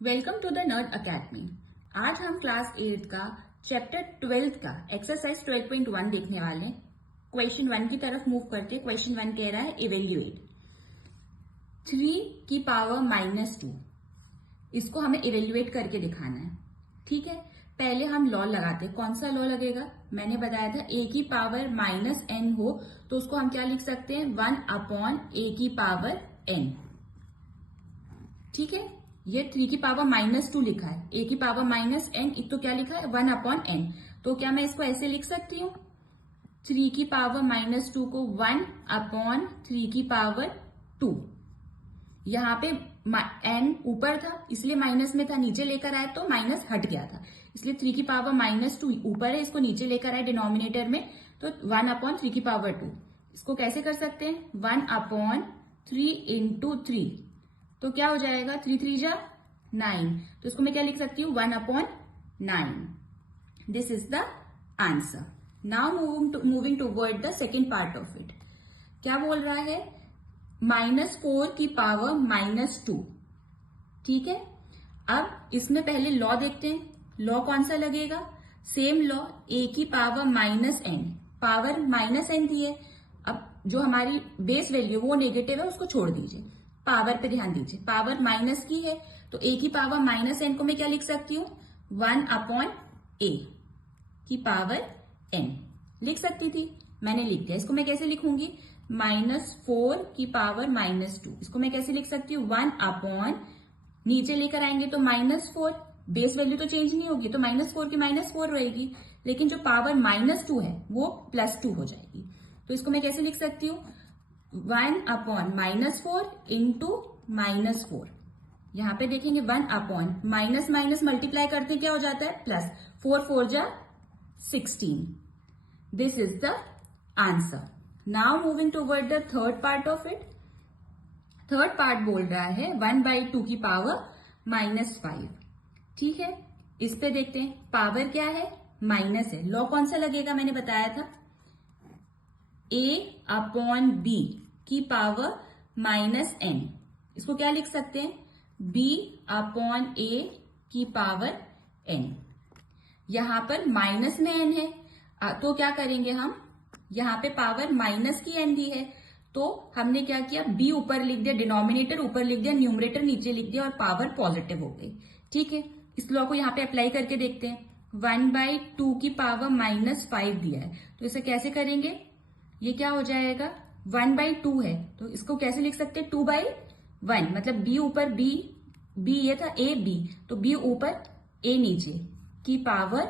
Welcome to the nerd academy. आज हम class 8 का चैप्टर 12 का एक्सरसाइज 12.1 देखने वाले हैं। क्वेश्चन 1 की तरफ मूव करके क्वेश्चन 1 कह रहा है इवेल्युएट 3 की पावर -2। इसको हमें इवेल्युएट करके दिखाना है। ठीक है, पहले हम लॉ लगाते हैं। कौन सा लॉ लगेगा? मैंने बताया था a की पावर -n हो तो उसको हम क्या लिख सकते हैं, 1/a की पावर n। ठीक है, ये 3 की पावर -2 लिखा है, a की पावर -n, तो क्या लिखा है 1/n। तो क्या मैं इसको ऐसे लिख सकती हूँ, 3 की पावर -2 को 1/3 की पावर 2। यहाँ पे n ऊपर था इसलिए माइनस में था, नीचे लेकर आए तो माइनस हट गया था, इसलिए 3 की पावर -2 ऊपर है, इसको नीचे लेकर आए डिनोमिनेटर में, तो 1/3 की पावर 2। इसको कैसे कर सकते हैं, 1/3 इंटू 3, तो क्या हो जाएगा 3 3 जा 9, तो इसको मैं क्या लिख सकती हूँ 1/9। This is the answer. Now moving toward the second part of it. क्या बोल रहा है, -4 की पावर -2। ठीक है, अब इसमें पहले लॉ देखते हैं। लॉ कौन सा लगेगा, सेम लॉ, a की पावर -n, पावर -n दी है। अब जो हमारी बेस वैल्यू वो नेगेटिव है उसको छोड़ दीजिए, पावर पे ध्यान दीजिए। पावर माइनस की है तो a की पावर -n को मैं क्या लिख सकती हूँ, 1/a की पावर n लिख सकती थी, मैंने लिख दिया। इसको मैं कैसे लिखूंगी, -4 की पावर -2, इसको मैं कैसे लिख सकती हूँ, 1/, नीचे लेकर आएंगे तो -4, बेस वैल्यू तो चेंज नहीं होगी तो -4 की -4 रहेगी, लेकिन जो पावर -2 है वो +2 हो जाएगी। तो इसको मैं कैसे लिख सकती हूँ, 1/-4 इंटू -4। यहां पे देखेंगे 1/ माइनस मल्टीप्लाई करते क्या हो जाता है, प्लस, 4 4 जा 16। This is the answer. Now moving toward the third part of it. Third part बोल रहा है 1/2 की पावर -5। ठीक है, इस पे देखते हैं, पावर क्या है, माइनस है, लॉ कौन सा लगेगा, मैंने बताया था a/b की पावर -n। इसको क्या लिख सकते हैं, b/a की पावर n। यहां पर माइनस में n है तो क्या करेंगे हम, यहां पे पावर माइनस की n दी है तो हमने क्या किया, b ऊपर लिख दिया, डिनोमिनेटर ऊपर लिख दिया, न्यूमरेटर नीचे लिख दिया और पावर पॉजिटिव हो गई। ठीक है, इस लॉ को यहाँ पे अप्लाई करके देखते हैं। 1/2 की पावर -5 दिया है तो इसे कैसे करेंगे, ये क्या हो जाएगा, 1/2 है तो इसको कैसे लिख सकते हैं, 2/1, मतलब b ऊपर b ये था a b, तो b ऊपर a नीचे की पावर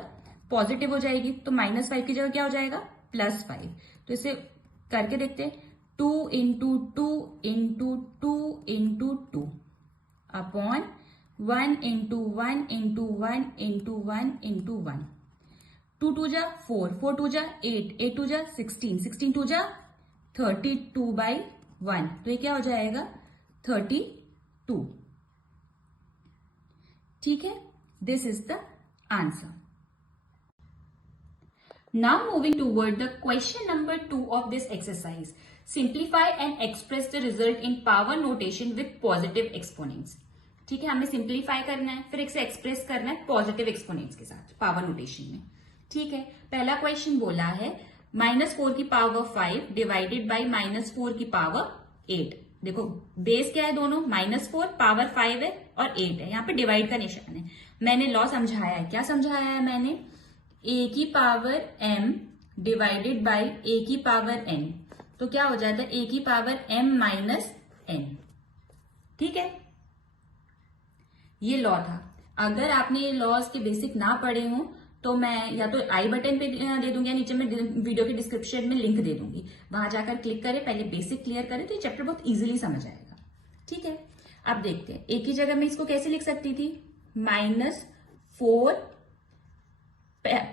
पॉजिटिव हो जाएगी, तो -5 की जगह क्या हो जाएगा, +5। तो इसे करके देखते हैं, 2 into 2 into 2 into 2 upon 1 into 1 into 1 into 1 into 1। 2 2 जा 4, 4 2 जा 8, 8 2 जा 16, 16 2 जा 32/1, तो ये क्या हो जाएगा 32। ठीक है, this is the answer. Now moving toward the question number 2 of this exercise. Simplify and express the result in power notation with positive exponents. ठीक है, हमें सिंप्लीफाई करना है, फिर इसे एक्सप्रेस करना है पॉजिटिव एक्सपोनेंट्स के साथ पावर नोटेशन में। ठीक है, पहला क्वेश्चन बोला है -4 की पावर 5 डिवाइडेड बाई -4 की पावर 8। देखो बेस क्या है दोनों, -4, पावर 5 है और 8 है, यहाँ पे डिवाइड का निशान है। मैंने लॉ समझाया है, क्या समझाया है मैंने, a की power m divided by a की पावर n, तो क्या हो जाता है a की पावर m माइनस n। ठीक है, ये लॉ था। अगर आपने ये लॉज के बेसिक ना पढ़े हो तो मैं या तो आई बटन पे दे दूंगी या नीचे में वीडियो के डिस्क्रिप्शन में लिंक दे दूंगी, वहां जाकर क्लिक करें, पहले बेसिक क्लियर करें तो ये चैप्टर बहुत इजीली समझ आएगा। ठीक है, अब देखते हैं एक ही जगह में इसको कैसे लिख सकती थी, -4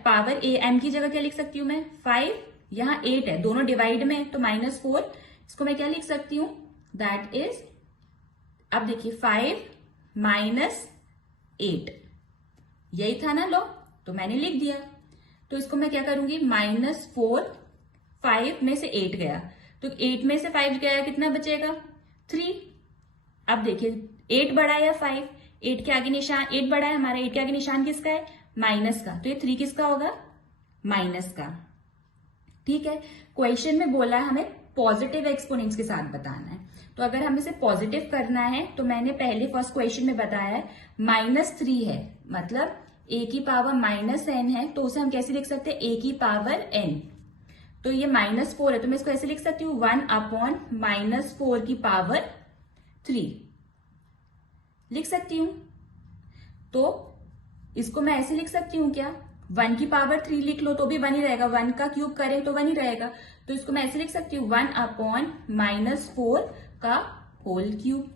पावर a m की जगह क्या लिख सकती हूं मैं, 5, यहां 8 है, दोनों डिवाइड में तो -4, इसको मैं क्या लिख सकती हूं, दैट इज, अब देखिए 5 -8, यही था ना लॉ, तो मैंने लिख दिया। तो इसको मैं क्या करूंगी, -4, 5 में से 8 गया तो 8 में से 5 गया, कितना बचेगा 3। अब देखिए 8 बड़ा या 5, 8 के आगे निशान, 8 बड़ा है हमारा, 8 के आगे निशान किसका है, माइनस का, तो ये 3 किसका होगा, माइनस का। ठीक है, क्वेश्चन में बोला है हमें पॉजिटिव एक्सपोनेंट्स के साथ बताना है, तो अगर हमें इसे पॉजिटिव करना है तो मैंने पहले फर्स्ट क्वेश्चन में बताया है -3 है, मतलब a की पावर -n है, तो उसे हम कैसे लिख सकते हैं, a की पावर n। तो ये -4 है, तो मैं इसको ऐसे लिख सकती हूँ 1/-4 की पावर 3 लिख सकती हूँ। तो इसको मैं ऐसे लिख सकती हूँ क्या, 1 की पावर 3 लिख लो तो भी 1 ही रहेगा, 1 का क्यूब करें तो 1 ही रहेगा, तो इसको मैं ऐसे लिख सकती हूँ 1/-4 का होल क्यूब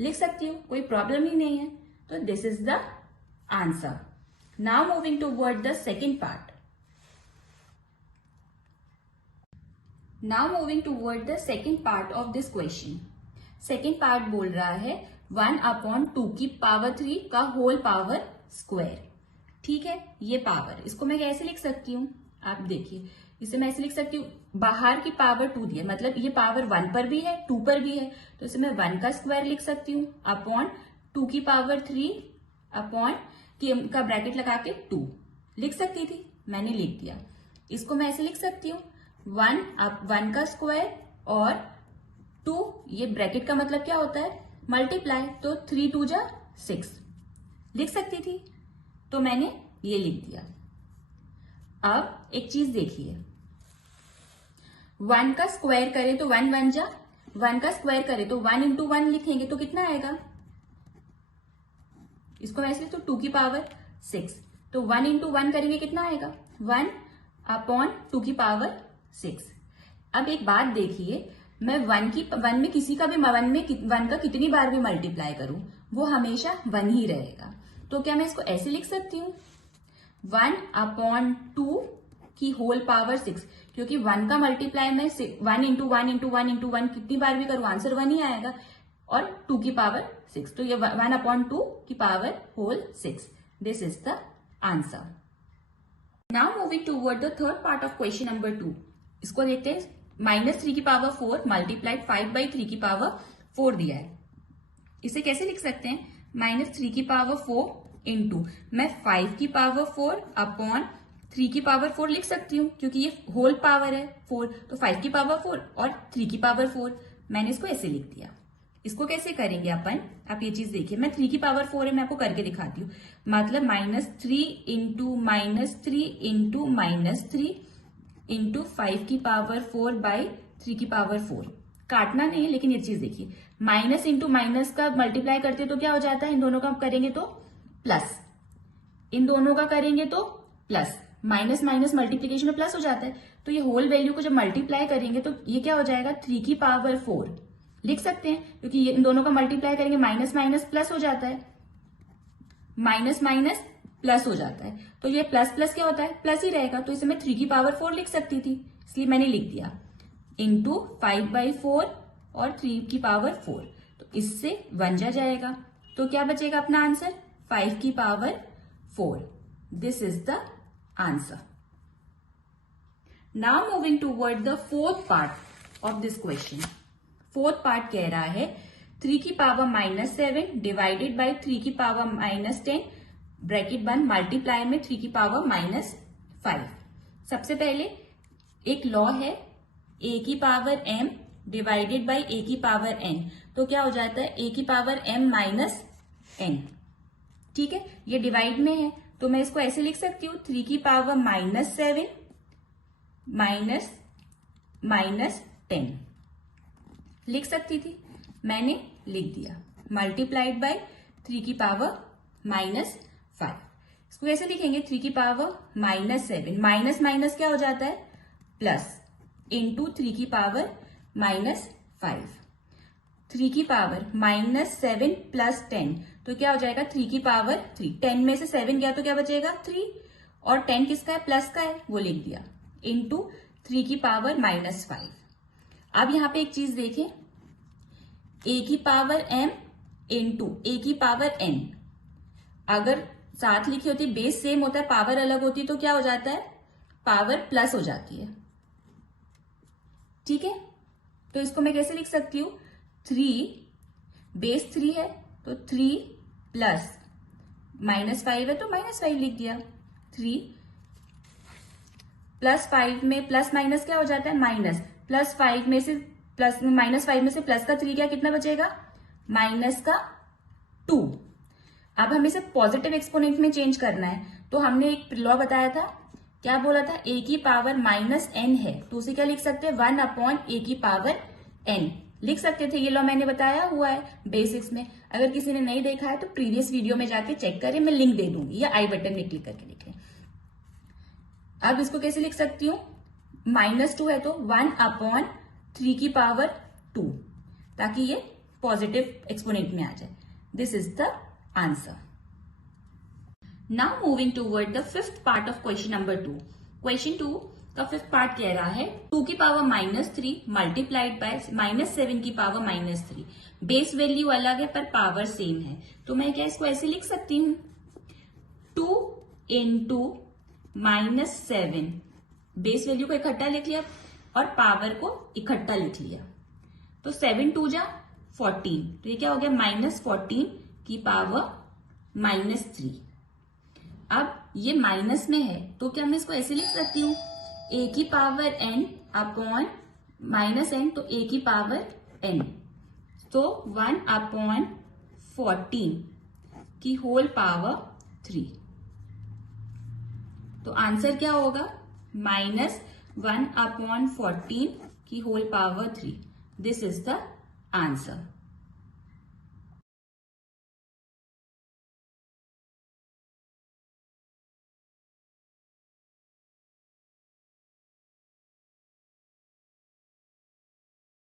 लिख सकती हूँ, कोई प्रॉब्लम ही नहीं है। तो this is the answer. Now moving toward the second part. Now moving toward the second part of this question. Second part बोल रहा है 1/2 की पावर 3 का होल पावर स्क्वायर। ठीक है, ये पावर, इसको मैं कैसे लिख सकती हूँ, आप देखिए, इसे मैं ऐसे लिख सकती हूँ, बाहर की पावर 2 दी है, मतलब ये पावर 1 पर भी है 2 पर भी है, तो इसे मैं 1 का स्क्वायर लिख सकती हूँ अपॉन 2 की पावर 3 अपॉन का ब्रैकेट लगा के 2 लिख सकती थी, मैंने लिख दिया। इसको मैं ऐसे लिख सकती हूँ 1 का स्क्वायर और 2, ये ब्रैकेट का मतलब क्या होता है, मल्टीप्लाई, तो 3 2 जा 6 लिख सकती थी, तो मैंने ये लिख दिया। अब एक चीज देखिए, 1 का स्क्वायर करें तो 1 1 जा, 1 का स्क्वायर करें तो 1 इंटू 1 लिखेंगे तो कितना आएगा, इसको वैसे लिख तो 2 की पावर 6, तो 1 इंटू 1 करेंगे कितना आएगा, 1/2 की पावर 6। अब एक बात देखिए, मैं 1 में किसी का भी 1 का कितनी बार भी मल्टीप्लाई करूं वो हमेशा 1 ही रहेगा, तो क्या मैं इसको ऐसे लिख सकती हूँ 1/2 की होल पावर 6, क्योंकि 1 का मल्टीप्लाई में 1 इंटू 1 इंटू 1 इंटू 1 कितनी बार भी करूं आंसर 1 ही आएगा, और 2 की पावर 6, तो ये 1/2 की power whole 6, this is the answer. Now moving toward the third part of question number 2। इसको देखते हैं, -3 की पावर 4 मल्टीप्लाइड 5/3 की पावर 4 दिया है, इसे कैसे लिख सकते हैं, -3 की पावर 4 इंटू, मैं 5 की पावर 4 अपॉन 3 की पावर 4 लिख सकती हूँ, क्योंकि ये होल पावर है 4, तो 5 की पावर 4 और 3 की पावर 4, मैंने इसको ऐसे लिख दिया। इसको कैसे करेंगे अपन, आप ये चीज देखिए, मैं 3 की पावर 4 है, मैं आपको करके दिखाती हूँ, मतलब -3 इंटू -3 इंटू -3 इंटू 5 की पावर 4/3 की पावर 4, काटना नहीं है, लेकिन ये चीज देखिए, माइनस इंटू माइनस का मल्टीप्लाई करते हैं तो क्या हो जाता है, इन दोनों का करेंगे तो प्लस, इन दोनों का करेंगे तो प्लस, माइनस माइनस मल्टीप्लीकेशन में प्लस हो जाता है, तो ये होल वैल्यू को जब मल्टीप्लाई करेंगे तो ये क्या हो जाएगा, 3 की पावर 4 लिख सकते हैं, क्योंकि ये इन दोनों का मल्टीप्लाई करेंगे, माइनस माइनस प्लस हो जाता है, माइनस माइनस प्लस हो जाता है, तो ये प्लस प्लस क्या होता है, प्लस ही रहेगा, तो इसे मैं 3 की पावर 4 लिख सकती थी, इसलिए मैंने लिख दिया इंटू 5/4 और 3 की पावर 4, तो इससे 1 जा जाएगा, तो क्या बचेगा अपना आंसर, 5 की power 4, this is the answer. Now moving toward the fourth part of this question. Fourth part कह रहा है 3 की पावर -7 डिवाइडेड बाई 3 की पावर -10 ब्रैकेट बंद मल्टीप्लाई में 3 की पावर -5। सबसे पहले एक लॉ है a की power m divided by a की पावर n, तो क्या हो जाता है a की पावर m माइनस n। ठीक है, ये डिवाइड में है, तो मैं इसको ऐसे लिख सकती हूँ 3 की पावर -7 माइनस 10 लिख सकती थी, मैंने लिख दिया, मल्टीप्लाइड बाय 3 की पावर -5। इसको कैसे लिखेंगे, 3 की पावर -7, माइनस माइनस क्या हो जाता है, प्लस, इंटू 3 की पावर -5, 3 की पावर -7 प्लस 10, तो क्या हो जाएगा 3 की पावर 3, 10 में से 7 गया तो क्या बचेगा 3, और 10 किसका है, प्लस का है, वो लिख दिया, इंटू 3 की पावर -5। अब यहां पे एक चीज देखें, a की पावर m इंटू a की पावर n, अगर साथ लिखी होती, बेस सेम होता है, पावर अलग होती तो क्या हो जाता है, पावर प्लस हो जाती है। ठीक है, तो इसको मैं कैसे लिख सकती हूँ, 3 बेस 3 है तो 3 प्लस -5 है तो -5 लिख दिया, 3 +5 में प्लस माइनस क्या हो जाता है, माइनस, +5 में से प्लस -5 में से प्लस का 3 क्या, कितना बचेगा, -2। अब हमें इसे पॉजिटिव एक्सपोनेंट में चेंज करना है, तो हमने एक लॉ बताया था, क्या बोला था, a की पावर -n है, तो उसे क्या लिख सकते हैं, 1/a की पावर n लिख सकते थे। ये लॉ मैंने बताया हुआ है बेसिक्स में। अगर किसी ने नहीं देखा है तो प्रीवियस वीडियो में जाके चेक करें, मैं लिंक दे दूंगी, या आई बटन में क्लिक करके लिखें। अब इसको कैसे लिख सकती हूँ, -2 है तो 1/3 की पावर 2, ताकि ये पॉजिटिव एक्सपोनेंट में आ जाए। This is the answer. Now moving toward the fifth part of question number 2। Question 2 का फिफ्थ पार्ट कह रहा है 2 की पावर -3 मल्टीप्लाइड बाय -7 की पावर -3। बेस वैल्यू अलग है पर पावर सेम है, तो मैं क्या इसको ऐसे लिख सकती हूँ, 2 इंटू -7, बेस वैल्यू को इकट्ठा लिख लिया और पावर को इकट्ठा लिख लिया, तो 7 2 जा 14, तो ये क्या हो गया, -14 की पावर -3। अब ये माइनस में है तो क्या मैं इसको ऐसे लिख सकती हूँ, a की पावर n अपॉन -n, तो a की पावर n, तो 1/14 की होल पावर 3। तो आंसर क्या होगा, -1/14 की whole power 3। This is the answer.